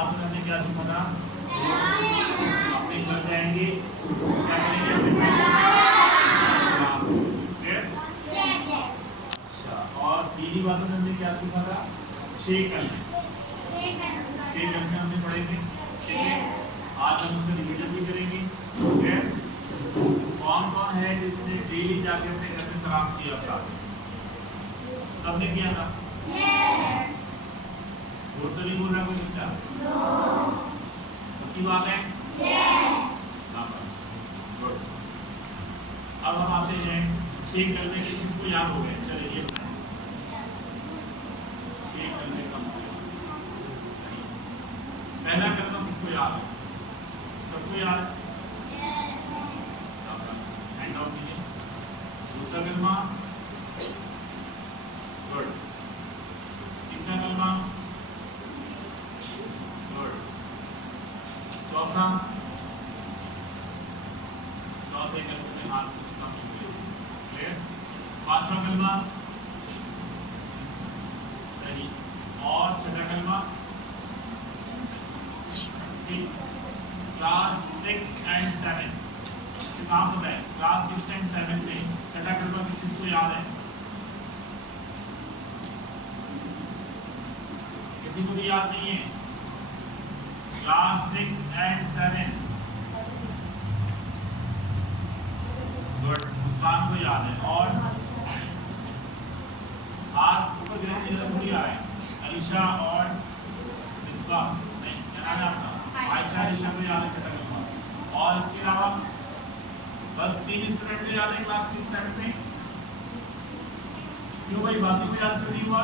बात में हमने क्या सीखा था? अपने घर जाएंगे, क्या करेंगे अपने अच्छा, और पहली बात में हमने क्या सीखा था? 6 करने हमने पढ़े थे, ठीक है। आज हम उसका रिवीजन भी करेंगे, ठीक है। कौन कौन है जिसने डेली जाके अपने घर में सलाम किया था? सबने किया था? झूठ तो नहीं बोल रहा कोई बच्चा? पक्की बात है? अब हम आते हैं 6 कलमे किसको याद हो गए? चलिए ये बताएं, 6 कलमे का पहला कलमा किसको याद है? सबको याद है? हैंड आउट कीजिए। दूसरा कलमा, गुड। तीसरा कलमा, गुड। चौथे कलमे में हाथ कुछ कम क्लियर। पांचवा कलमा सही, और छठा कलमा क्लास 6 एंड 7 किताब बताए, क्लास 6 एंड 7 में छठा कलमा किसको याद है? किसी को भी याद नहीं है? क्लास 6 एंड 7 गुड, मुस्कान को याद है। और हाथ ऊपर गिरने जरूरी आ रहा है। अलीशा और मिसबा, नहीं क्या नाम है आपका? आयशा, अलीशा को याद है छठा कलमा। और इसके अलावा बस 3 स्टूडेंट को याद है क्लास 6 7 में। क्यों भाई, बाकी को याद क्यों नहीं हुआ?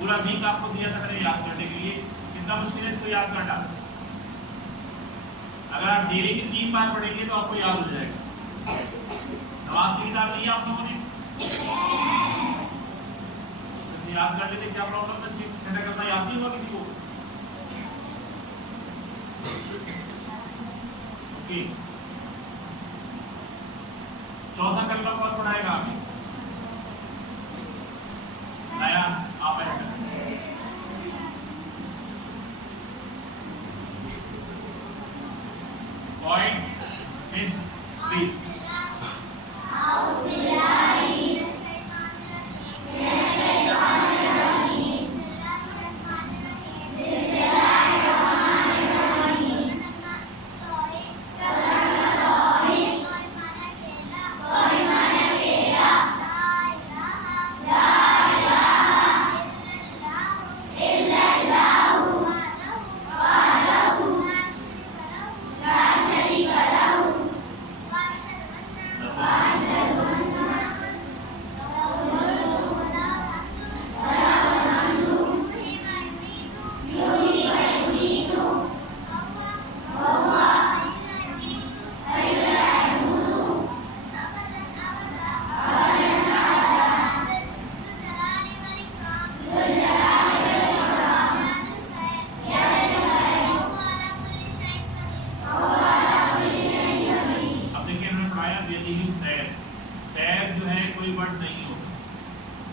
पूरा वीक आपको दिया था मैंने याद करने के लिए, कितना मुश्किल है इसको याद करना। अगर आप डेली की 3 बार पढ़ेंगे तो आपको याद हो जाएगा। नमाज की किताब ली आप लोगों ने? याद कर लेते, क्या प्रॉब्लम है? छठा करना याद नहीं हुआ किसी को? ओके, चौथा कलमा कौन पढ़ाएगा आगे? नया आप पॉइंट इज प्लीज।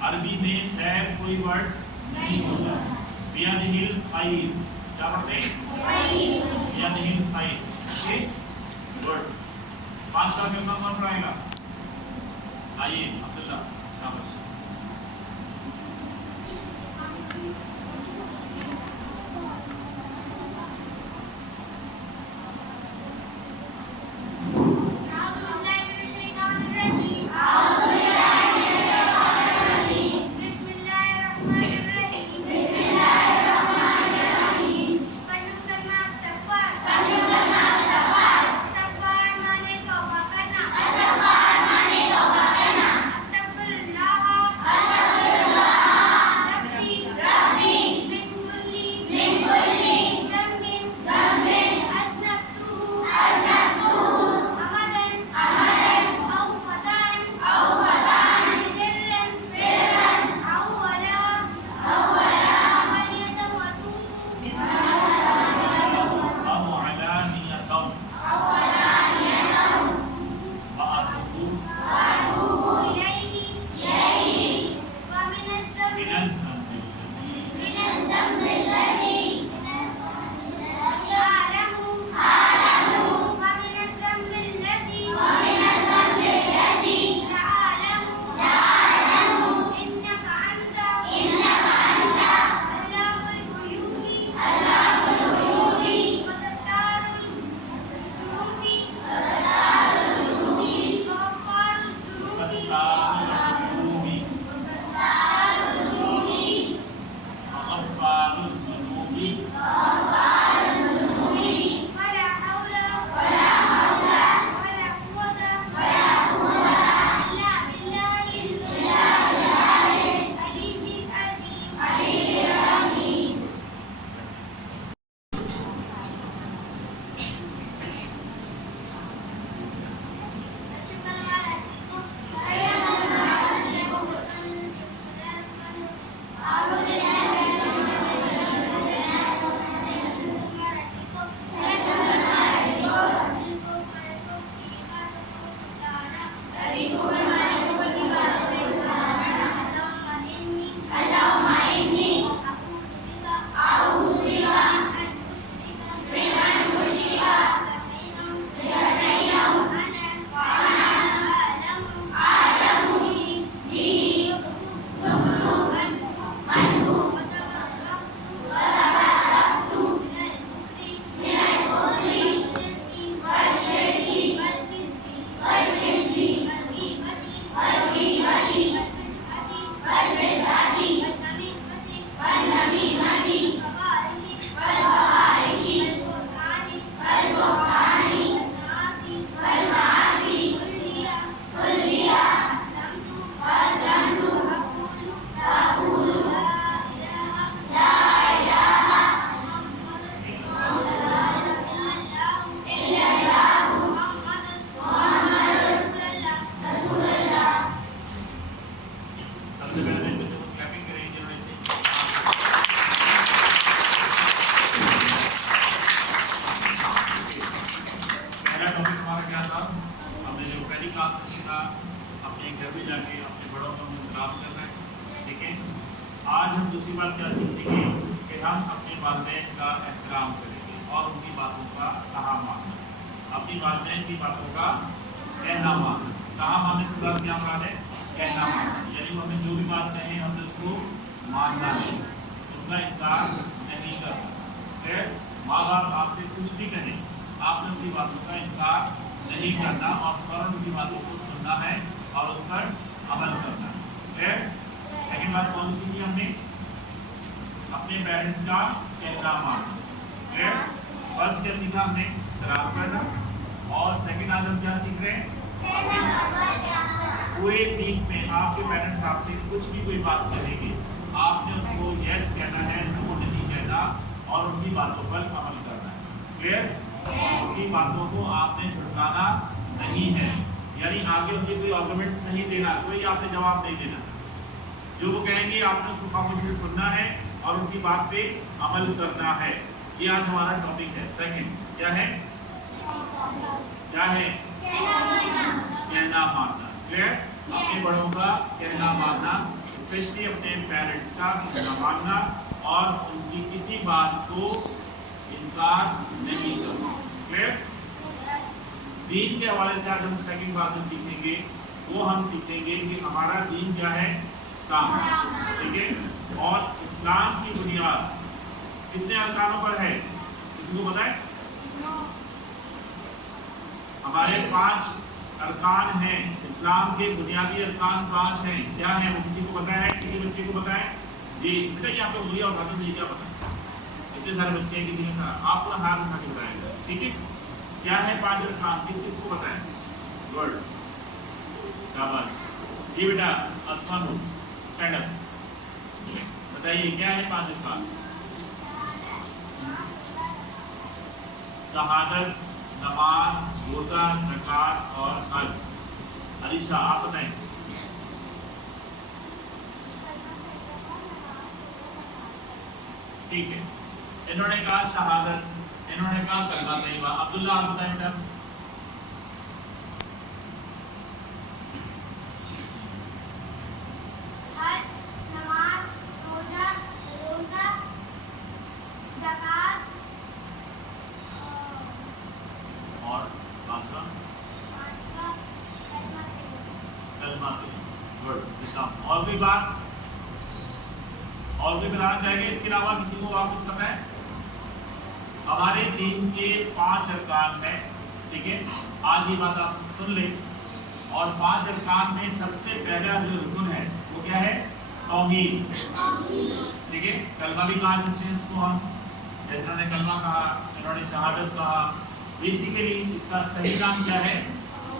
अरबी में खैर कोई वर्ड नहीं होता। बियादिहिल खैर, क्या पढ़ते हैं? बियादिहिल खैर, ठीक, गुड। 5वां कलमा कौन पढ़ाएगा? आइए अब्दुल्ला, शाबाश। सबसे पहले मैं बच्चों को क्लैपिंग करें जिन्होंने पहला टॉपिक हमारा क्या था, हमने जो पहली क्लास में सीखा अपने घर में जाके अपने बड़ों को सलाम करना है, ठीक है। आज हम दूसरी बात क्या सीखेंगे कि हम अपने वालिदैन का एहतराम करेंगे और उनकी बातों का कहा मानना, अपनी वालिदैन की बातों का कहना मानना। कहा मानने से बात क्या बात है, कहना मानना, यानी हमें जो भी बात कहें हमें उसको मानना है, उनका इनकार नहीं करना। फिर माँ बाप आपसे कुछ भी कहें आपने उनकी बातों का इनकार नहीं करना और फौरन उनकी बातों को सुनना है और उस पर अमल करना है। फिर सेकंड बात कौन सी थी हमने, अपने पेरेंट्स का कहना मानना। फिर फर्स्ट क्या सीखा हमने, शराब करना। और सेकंड आज हम क्या सीख रहे हैं, कोई चीज में आपके पेरेंट्स आपसे कुछ भी कोई बात करेंगे आपने उनको यस कहना है, नो नहीं कहना और उनकी बातों पर अमल करना है। फिर उनकी बातों को आपने झुटलाना नहीं है, यानी आगे उनके कोई आर्गुमेंट्स नहीं देना, कोई आपने जवाब नहीं देना, जो वो कहेंगे आपने उसको खामोशी से सुनना है और उनकी बात पे अमल करना है। ये आज हमारा टॉपिक है। सेकंड क्या है, क्या है, कहना मानना। फिर अपने बड़ों का कहना मानना, स्पेशली अपने पेरेंट्स का कहना मानना और उनकी किसी बात को इनकार नहीं करना। फिर दीन के हवाले से आज हम सेकंड बात जो सीखेंगे वो हम सीखेंगे कि हमारा दीन क्या है, इस्लाम, ठीक है। और इस्लाम की बुनियाद कितने अरकानों पर है, किसी को पता है? हमारे 5 अरकान हैं, इस्लाम के बुनियादी अरकान 5 हैं। क्या है वो किसी को पता है, किसी बच्चे को पता है? जी बेटा ये आपको बुनिया उठाते हैं, क्या पता है? इतने सारे बच्चे हैं, कितने सारे आप पूरा हाथ उठा के बताएंगे, ठीक है। क्या है 5 अरकान, किसको पता है? गुड, शाबाश जी बेटा। आसमान हो, स्टैंड अप, बताइए क्या है 5 अरकान? शहादत, नमाज, रोजा, ज़कात और हज। अलीशा आप बताएं। ठीक है, इन्होंने कहा शहादत, इन्होंने कहा कलमा तैयबा। अब्दुल्ला आप बताएं बेटा। हज, नमाज, रोजा, ज़कात और पांचवा कलमा तैयबा। गुड, इस्लाम। और कोई बात और भी बताना चाहेंगे इसके अलावा किसी को आप कुछ पता है? हमारे दीन के 5 अरकान हैं, ठीक है। आज ये बात आप सुन लें। और 5 अरकान में सबसे पहला जो रुकन है वो क्या है, तौहीद, ठीक है। कलमा भी कहा सकते हैं इसको हम, जैसे उन्होंने कलमा कहा, इन्होंने शहादत कहा। बेसिकली इसका सही नाम क्या है,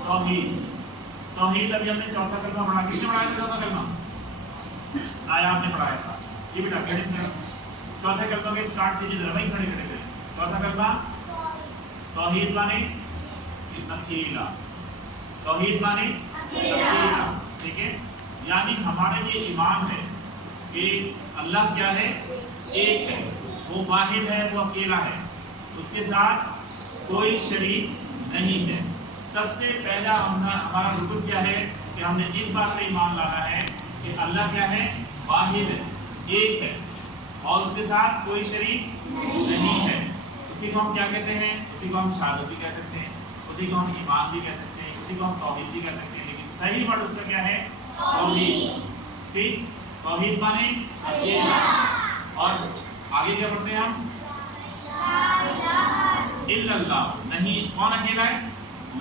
तौहीद। तौहीद अभी हमने चौथा कलमा पढ़ा, किसने पढ़ाया था चौथा कलमा? आया आपने पढ़ाया था ये बेटा। चौथे कलमा के स्टार्ट कीजिए जरा, वहीं खड़े खड़े करें। चौथा कलमा तौहीद माने अकेला, तौहीद माने अकेला, ठीक है। यानी हमारा ये ईमान है कि अल्लाह क्या है, एक है, वो वाहिद है, वो अकेला है, उसके साथ कोई शरीक नहीं है। सबसे पहला हमारा रुकन क्या है कि हमने इस बात पे ईमान लाना है कि अल्लाह क्या है, वाहिद है, एक है और उसके साथ कोई शरीक नहीं है। उसी को हम क्या कहते हैं, उसी को हम शहादत भी कह सकते हैं, उसी को हम ईमान भी कह सकते हैं, उसी को हम तौहीद भी कह सकते हैं, लेकिन सही वर्ड उसका क्या है, तौहीद, ठीक। तौहीद माने अकेला। और आगे क्या पढ़ते हैं हम, इल्लल्लाह, नहीं, कौन अकेला है,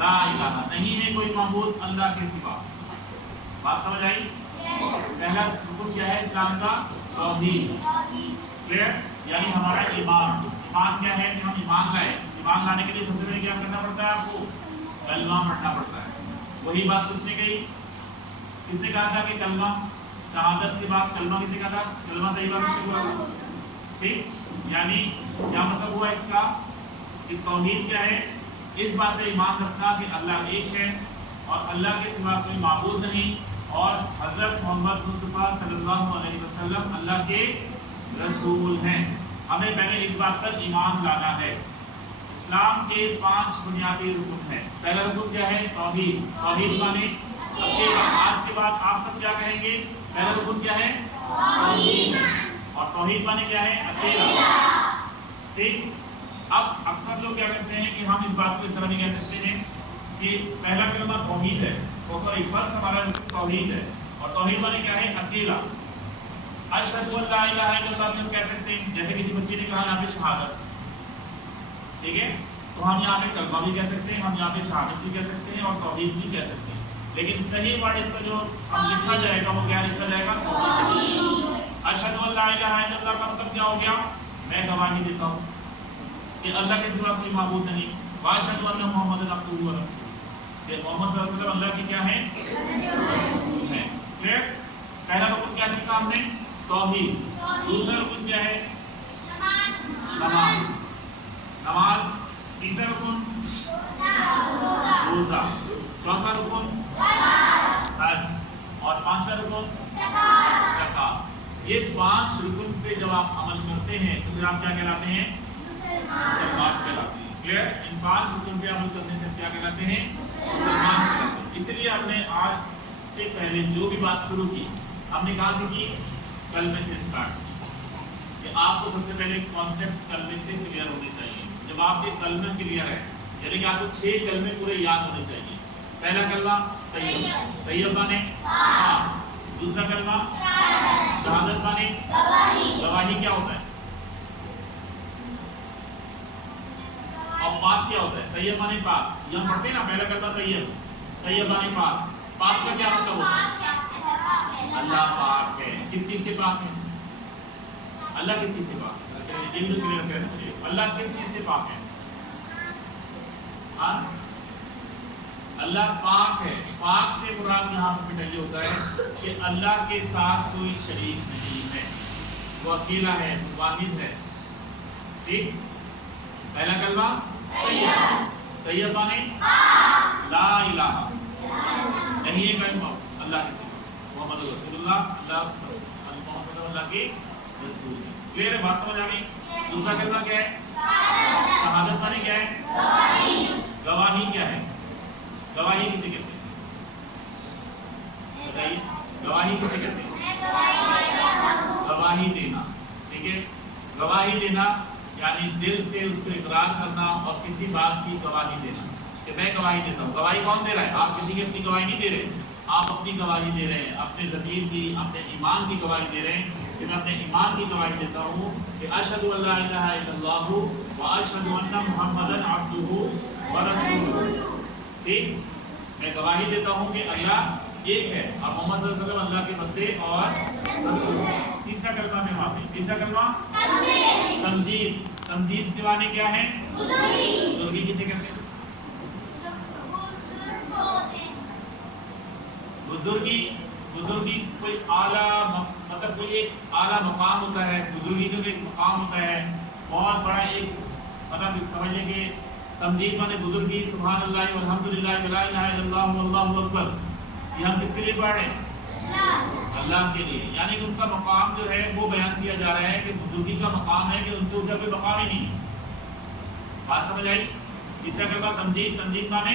ला इलाहा, नहीं है कोई माबूद अल्लाह के सिवा। बात समझ आई? पहला रुकन क्या है इस्लाम का, तौहीद, क्लियर। यानी हमारा ईमान, ईमान क्या है कि हम ईमान लाए। ईमान लाने के लिए सबसे पहले क्या करना पड़ता है, आपको कलमा पढ़ना पड़ता है। वही बात किसने कही, किसने कहा था कि कलमा, शहादत के बाद कलमा किसने कहा था, कलमा तैयबा किसने हुआ, ठीक। यानी क्या मतलब हुआ इसका कि तौहीद क्या है, इस बात पे ईमान रखना कि अल्लाह एक है और अल्लाह के सिवा कोई माबूद नहीं, اور حضرت محمد مصطفیٰ صلی اللہ علیہ وسلم اللہ کے رسول ہیں. ہمیں پہلے اس بات پر ایمان لانا ہے. اسلام کے 5 بنیادی رکن ہیں. پہلا رکن کیا ہے؟ توحید. توحید مانے اکیلا. آج کے بعد آپ سب کیا کہیں گے؟ پہلا رکن کیا ہے؟ توحید. اور توحید مانے کیا ہے؟ اکیلا. ٹھیک. اب اکثر لوگ کیا کرتے ہیں کہ ہم اس بات کو اس طرح نہیں کہہ سکتے ہیں کہ پہلا کلمہ توحید ہے. فرسٹ ہمارا توحید ہے. اور توحید مانے کیا ہے؟ اکیلا. اشہد ان لا الہ الا اللہ بھی ہم کہہ سکتے ہیں. جیسے کسی بچے نے کہا یہاں پہ شہادت. ٹھیک ہے. تو ہم یہاں پہ کلمہ بھی کہہ سکتے ہیں, ہم یہاں پہ شہادت بھی کہہ سکتے ہیں, اور توحید بھی کہہ سکتے ہیں. لیکن صحیح ورڈ اس کا جو ہم لکھا جائے گا وہ کیا لکھا جائے گا؟ اشہد ان لا الہ الا اللہ کا مطلب کیا ہو گیا؟ میں گواہی دیتا ہوں کہ اللہ کے سوا کوئی معبود نہیں. واشہد ان محمد عبدہ و رسولہ, کہ محمد صلی اللہ علیہ وسلم اللہ کی کیا ہے؟ رسول ہیں. کلیئر. پہلا رکن کیا سیکھا ہم نے؟ توحید. دوسرا رکن کیا ہے؟ نماز. نماز. تیسرا رکن روزہ. چوتھا رکن حج. اور پانچواں رکن زکات. یہ 5 رکن پہ جب آپ عمل کرتے ہیں تو پھر آپ کیا کہلاتے ہیں؟ مسلمان کہلاتے ہیں. کلیئر. ان 5 رکن پہ عمل کرنے سے کیا کہلاتے ہیں؟ مسلمان کہلاتے ہیں. اس لیے ہم نے آج سے پہلے جو بھی بات شروع کی ہم نے کہاں سے کی؟ کلمے سے اسٹارٹ کی. کہ آپ کو سب سے پہلے کانسیپٹ کلمے سے کلیئر ہونے چاہیے. جب آپ کے کلمہ کلیئر ہے یعنی کہ آپ کو 6 کلمے پورے یاد ہونے چاہیے. پہلا کلمہ طیب. طیب مانے پاک. دوسرا کلمہ شہادت مانے گواہی. کیا ہوتا ہے؟ اور پاک کیا ہوتا ہے؟ طیب مانے پاک. یہ ہم پڑھتے ہیں نا پہلا کلمہ طیب. طیب مانے پاک. پاک کا کیا مطلب ہوتا ہے؟ اللہ پاک ہے. کس چیز سے پاک ہے؟ اللہ کس چیز سے پاک ہے؟ اللہ کس چیز سے پاک ہے؟ ہاں اللہ پاک ہے. پاک سے مراد یہاں پر یہ ہوتا ہے کہ اللہ کے ساتھ کوئی شریک نہیں ہے, وہ اکیلا ہے, واحد ہے. ٹھیک. پہلا کلمہ طیب مانے لا الہ, نہیں ہے کلمہ اللہ کے سوا, محمد رسول اللہ, محمد اللہ کے رسول ہے. کلیئر ہے؟ بات سمجھ آ گئی. دوسرا کلمہ کیا ہے؟ شہادت مانے کیا ہے؟ گواہی. کیا ہے گواہی؟ کسے کہتے ہیں؟ بتائیے. گواہی کسے کہتے ہیں؟ گواہی دینا. ٹھیک ہے. گواہی دینا یعنی دل سے اس کو اقرار کرنا اور کسی بات کی گواہی دینا کہ میں گواہی دیتا ہوں. گواہی کون دے رہا ہے؟ آپ کسی کی اپنی گواہی نہیں دے رہے, آپ اپنی گواہی دے رہے ہیں, اپنے ضمیر کی, اپنے ایمان کی گواہی دے رہے ہیں کہ میں اپنے ایمان کی گواہی دیتا ہوں کہ اشہد ان لا الہ الا اللہ و اشہد ان محمدا عبدہ و رسولہ. ٹھیک. میں گواہی دیتا ہوں کہ اللہ ایک ہے اور محمد صلی اللہ علیہ وسلم اللہ کے بندے اور رسول ہیں. تیسرا کلمہ میں معافی. تیسرا کلمہ تمجید. تمجید کے معنی کیا ہے؟ بزرگی. کتنے کہتے ہیں؟ بزرگی. بزرگی کوئی اعلیٰ مطلب کوئی ایک اعلیٰ مقام ہوتا ہے. بزرگی کا ایک مقام ہوتا ہے بہت بڑا. ایک مطلب سمجھیں کہ تمجید مانے بزرگی. سبحان اللہ والحمدللہ ولا الہ الا اللہ واللہ اکبر. یہ ہم کس کے لیے پڑھ رہے ہیں؟ اللہ کے لیے. یعنی کہ ان کا مقام جو ہے وہ بیان کیا جا رہا ہے کہ بزرگی کا مقام ہے کہ ان سے اونچا کوئی مقام ہی نہیں. بات سمجھ آئی؟ تیسرا کلمہ تمجید. تمجید مانے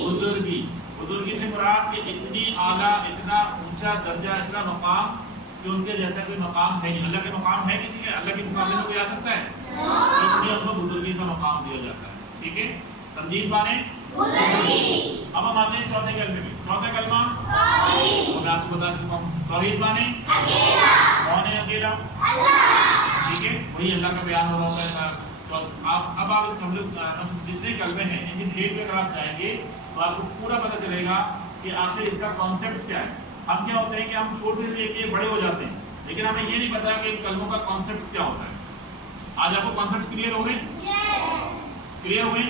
بزرگی. بزرگی سے مراد کہ اتنی اعلیٰ, اتنا اونچا درجہ, اتنا مقام کہ ان کے جیسا کوئی مقام ہے نہیں. اللہ کے مقام ہے کسی کے؟ اللہ کے مقام میں کوئی آ سکتا ہے؟ اس لیے ان کو بزرگی کا مقام دیا جاتا ہے. ٹھیک ہے. تمجید مانے بزرگی. اب ہم آتے ہیں چوتھے کلمے میں. چوتھا کلمہ توحید. میں آپ کو بتا چکا ہوں. توحید مانے اکیلا. کون ہے اکیلا؟ اللہ. ٹھیک ہے. وہی اللہ کا بیان ہو رہا ہوتا ہے. اب آپ ہم جتنے کلمے ہیں ان کی ڈیٹ پہ اگر آپ جائیں گے تو آپ کو پورا پتہ چلے گا کہ آخر اس کا کانسیپٹ کیا ہے. ہم کیا ہوتے ہیں کہ ہم چھوٹے سے لے کے بڑے ہو جاتے ہیں لیکن ہمیں یہ نہیں پتا کہ کلموں کا کانسیپٹ کیا ہوتا ہے. آج آپ کو کانسیپٹ کلیئر ہو گئے؟ کلیئر ہو گئے؟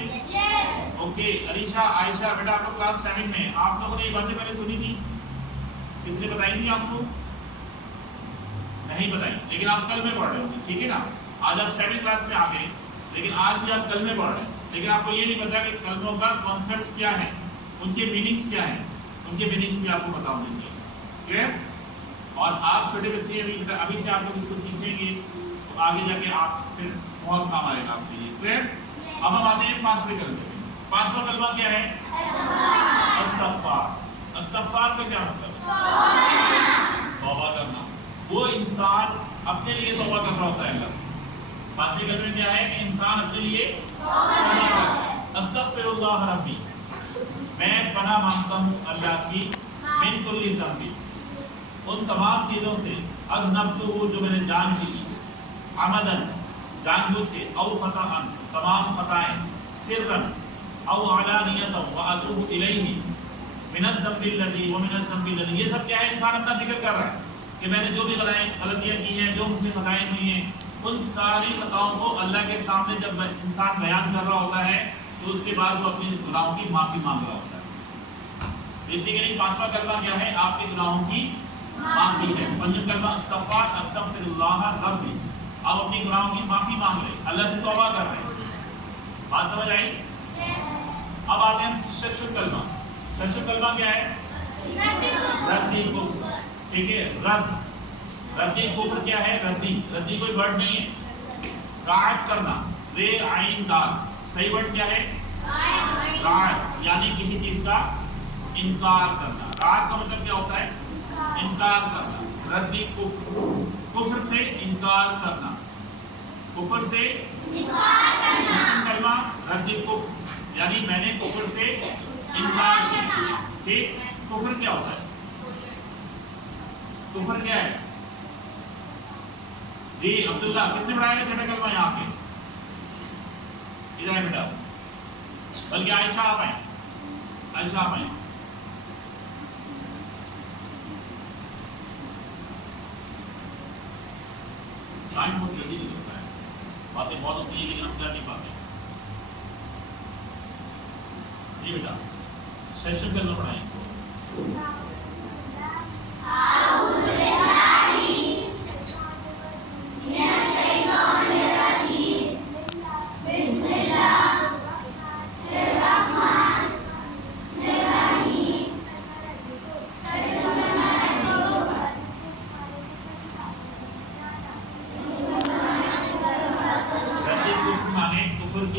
اوکے. علیشہ, عائشہ, بیٹا آپ لوگ کلاس 7 میں آپ لوگوں نے یہ باتیں پہلے سنی تھی؟ کس نے بتائی تھی آپ کو؟ نہیں بتائی, لیکن آپ کل میں پڑھ رہے ہوں گے. ٹھیک ہے نا. آج آپ 7 کلاس میں آ گئے لیکن آج بھی آپ کل میں پڑھ رہے ہیں لیکن آپ کو یہ نہیں پتا کہ کلموں کا کانسیپٹس کیا ہیں, ان کے میننگس کیا ہیں. ان کے میننگس بھی آپ کو پتا ہونے چاہیے. کلیئر؟ اور آپ چھوٹے بچے ابھی سے آپ لوگ اس کو سیکھیں گے تو آگے جا کے آپ پھر بہت کام آئے گا آپ کے لیے. کلیئر؟ اب ہم آتے ہیں 5ویں کلمے میں. 5واں کلمہ کیا ہے؟ استغفار. استغفار کا کیا مطلب ہے؟ توبہ کرنا. وہ انسان اپنے لیے توبہ کر رہا ہوتا ہے اللہ سے. 5ویں کلمے میں کیا ہے کہ انسان اپنے لیے توبہ کرتا ہے. استغفر اللہ ربی، میں پناہ مانگتا ہوں اللہ کی، من کل ذنب، ان تمام چیزوں سے، اذنبتہ جو میں نے جان کی، عمدن جان بوجھ کے، او خطأ تمام خطائیں، سرا او علانیتا واتوب الیہ من الذنب الذی ومن الذنب الذی. یہ سب کیا ہے؟ انسان اپنا ذکر کر رہا ہے کہ میں نے جو بھی غلطیاں کی ہیں، جو مجھ سے خطائیں ہوئی ہیں، ان ساری خطاؤں کو اللہ کے سامنے جب انسان بیان کر رہا ہوتا ہے تو اس کے بعد وہ اپنی گناہوں کی معافی مانگ رہا ہوتا ہے. بیسیکلی 5واں کلمہ کیا ہے؟ آپ کے گناہوں کی معافی ہے. 5واں کلمہ استغفار، استغفر اللہ ربی. آپ اپنی گناہوں کی معافی مانگ رہے ہیں، اللہ سے توبہ کر رہے ہیں. بات سمجھ آئی؟ اب آتے ہیں شک کلمہ. شک کلمہ کیا ہے؟ ردی کفر. ٹھیک ہے، ردی کفر کیا ہے؟ ردی کوئی ورڈ نہیں ہے. راعت کرنا، رے عین دال. صحیح ورڈ کیا ہے؟ راعت، یعنی کسی چیز کا انکار کرنا. راعت کا مطلب کیا ہوتا ہے؟ انکار کرنا. ردی کفر، کفر سے انکار کرنا. کفر سے انکار کرنا. کلمہ ردی کفر، یعنی میں نے کفر سے انکار کیا. ٹھیک، کفر کیا ہوتا ہے؟ کفر کیا ہے؟ جی عبداللہ کس نے پڑھایا چھٹا کلمہ یہاں پہ؟ ادھر ہے بیٹا، بلکہ عائشہ آپ آئیں، عائشہ آپ آئیں. ٹائم بہت جلدی نکلتا ہے، باتیں بہت ہوتی ہیں لیکن ہم کر نہیں پاتے. جی بیٹا سیشن کرنا پڑھائیں.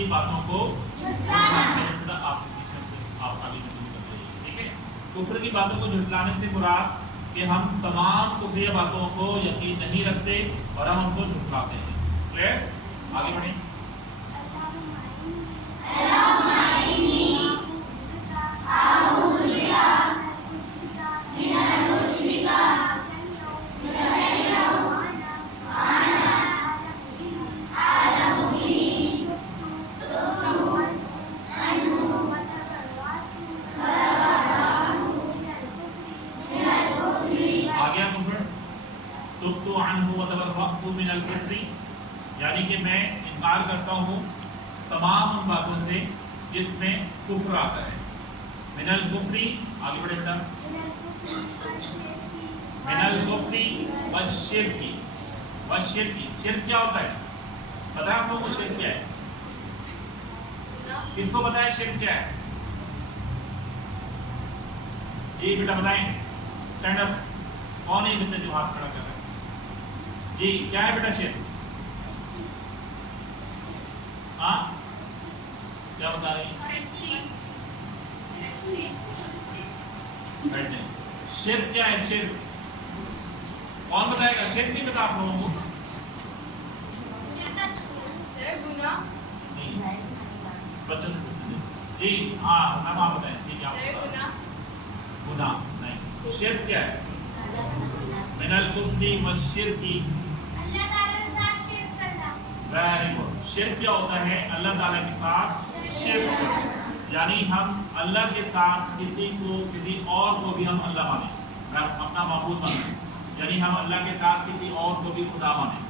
باتوں کو کفر کی باتوں کو جھٹلانے سے مراد کہ ہم تمام کفریہ باتوں کو یقین نہیں رکھتے اور ہم ان کو جھٹلاتے ہیں. کلیئر؟ آگے بڑھیں. یعنی کہ میں انکار کرتا ہوں تمام ان باتوں سے جس میں کفر آتا ہے. من الکفری، آگے بڑھے بیٹا. من الکفری والشرک. والشرک، شرک کیا ہوتا ہے؟ پتہ ہے آپ لوگوں کو شرک کیا ہے؟ کس کو پتہ ہے شرک کیا ہے؟ جی بیٹا بتائیں. Stand up. کون ہے بچہ جو ہاتھ کھڑا کر رہا ہے؟ جی کیا ہے بیٹا شرک؟ ہاں کیا بتا رہی ہیں؟ شرک کیا ہے؟ شرک کون بتائے گا؟ شرک نہیں پتا آپ لوگوں کو؟ بچوں سے پوچھتے ہیں. جی ہاں آپ بتائیں. ٹھیک ہے، گناہ نہیں. شرک کیا ہے؟ من الکفر والشرک. اللہ تعالیٰ کے ساتھ شرک کرنا. Very good. شرک کیا ہوتا ہے؟ اللہ تعالیٰ کے ساتھ شرک کرنا. یعنی ہم اللہ کے ساتھ کسی اور کو بھی ہم اللہ مانیں، اپنا معبود مانیں. یعنی ہم اللہ کے ساتھ کسی اور کو بھی خدا مانیں.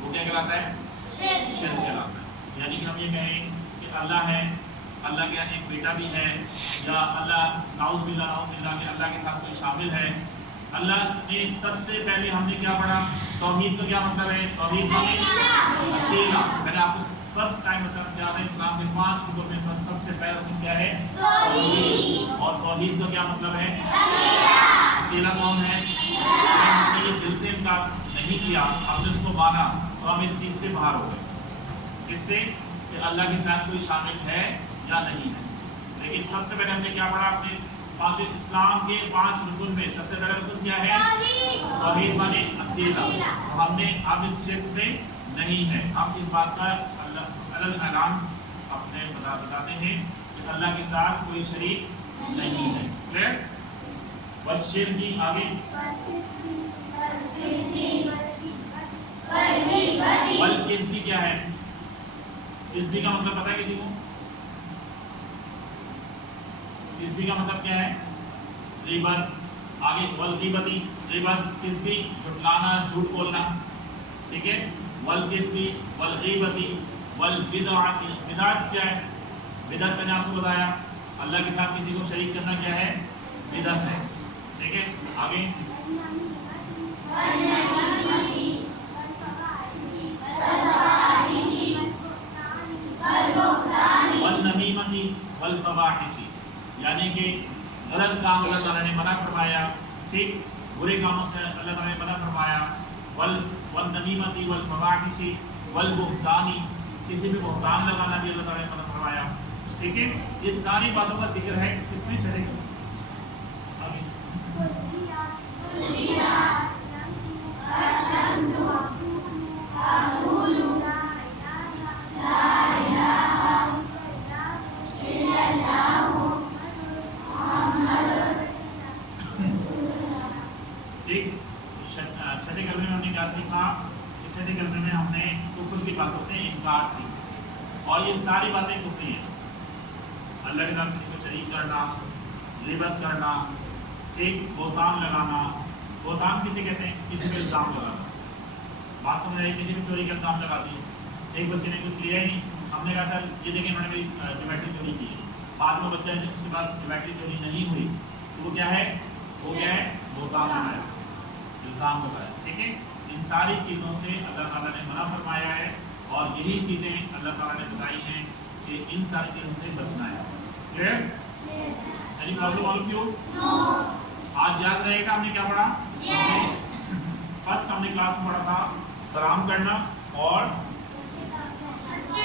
وہ کیا کہلاتا ہے؟ شرک کہلاتا ہے. یعنی کہ ہم یہ کہیں کہ اللہ ہے، اللہ کے ایک بیٹا بھی ہے، یا اللہ نعوذ باللہ کہ اللہ کے ساتھ کوئی شامل ہے. اللہ نے سب سے پہلے ہم نے کیا پڑھا؟ توحید کا کیا مطلب ہے؟ توحید اکیلا. میں نے آپ کو फर्स्ट टाइम बताना चाह रहे हैं इस्लाम के 5 रुकन में सबसे पहला रुकन क्या है? और तौहीद का क्या मतलब है? अकेला कौन है? हमने ये दिल से इनकार नहीं किया, हमने उसको माना तो हम इस चीज से बाहर हो गए। इससे कि अल्लाह के साथ कोई शामिल है या नहीं है। लेकिन सबसे पहले हमने क्या पढ़ा? अपने पांच इस्लाम के 5 रुकन में सबसे पहला रुकन क्या है? तौहीद माने अकेला। तो हमने अब इस शिर्क में नहीं है। हम इस बात का अलग ऐलान अपने बताते हैं कि अल्लाह के साथ कोई शरीक नहीं है। क्लियर? वशिर की आगे वल किस्बी क्या है? किस्बी का मतलब पता है किसी को? किस्बी का मतलब क्या है? ग़ीबत। आगे वल ग़ीबती, ग़ीबत किस्बी झुठलाना, झूठ बोलना। ठीक है? वल किस्बी वल ग़ीबती वल बिदअत। बिदअत क्या है? बिदअत मैंने आपको बताया अल्लाह के साथ किसी को शरीक करना क्या है? बिदअत है। ठीक है? आगे वल नमीमती वल फवाहिशी, यानी कि गलत काम अल्लाह ताला ने मना फरमाया। ठीक? बुरे कामों से अल्लाह ताला ने मना फरमाया। वल नमीमती वल फवाहिशी वल बुहतानी, किसी पे बुहतान लगाना भी अल्लाह ताला ने मना फरमाया। ठीक है? ये सारी बातों का जिक्र है किसमें? शरीक। आगे छठे कलमे में हमने क्या सीखा? छठे कलमे में हमने कुफ्र की बातों से इनकार सीखा, और ये सारी बातें कुफ्री हैं। अल्लाह के साथ किसी को शरीक करना, ग़ीबत करना, ठीक? बोहतान लगाना। बोहतान किसे कहते हैं? किसी पे इल्ज़ाम लगाना। बात समझ आई? किसी भी चोरी का इल्ज़ाम लगा दिए। एक बच्चे ने कुछ लिया ही नहीं, हमने कहा सर ये देखें मैंने मेरी ज्योमेट्री चोरी की है। बाद में बच्चा उसके बाद ज्योमेट्री चोरी नहीं हुई तो वो क्या है? वो क्या है? बोहतान लगाया, इल्ज़ाम लगाया। ठीक है? इन सारी चीज़ों से अल्लाह ताला ने मना फरमाया है, और यही चीज़ें अल्लाह ताला ने बताई हैं कि इन सारी चीज़ों से बचना है। Clear? Any problem all of you? आज याद रहेगा हमने क्या पढ़ा? फर्स्ट हमने क्लास में पढ़ा था सलाम करना और अच्छे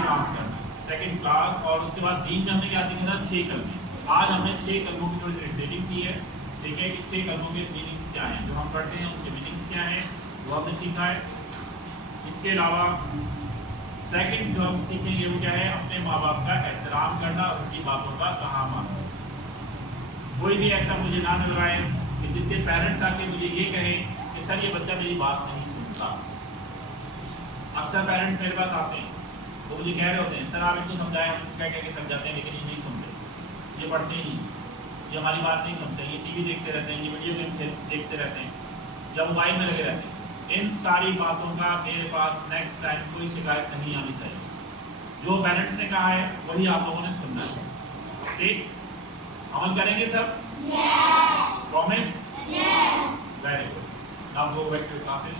काम करना, सेकंड क्लास। और उसके बाद दीन में हमने क्या सीखा था? 6 कलमे। आज हमने 6 कलमों की थोड़ी सी रीडिंग की है। ठीक है? कि 6 कलमों के मीनिंग्स क्या हैं, जो हम पढ़ते हैं उसके मीनिंग्स क्या हैं, वो हमने सीखा है। इसके अलावा सेकंड जो हम सीखेंगे वो क्या है? अपने माँ बाप का एहतराम करना और उनकी बातों का कहा मानना। कोई भी ऐसा मुझे ना मिलवाए कि जिसके पेरेंट्स आके मुझे ये कहें कि सर ये बच्चा मेरी बात नहीं सुनता। अक्सर पेरेंट्स मेरे पास आते हैं, वो मुझे कह रहे होते हैं सर आप इनको समझाएं, हम कह के थक जाते हैं लेकिन ये नहीं सुनते, ये पढ़ते नहीं, ये हमारी बात नहीं सुनते, ये टीवी देखते रहते हैं, ये वीडियो गेम देखते रहते हैं, या मोबाइल में लगे रहते हैं। इन सारी बातों का मेरे पास नेक्स्ट टाइम कोई शिकायत नहीं आनी चाहिए। जो पेरेंट्स ने कहा है वही आप लोगों ने सुनना है। ठीक? अमल करेंगे सब? Promise? Very good. Now go back to classes.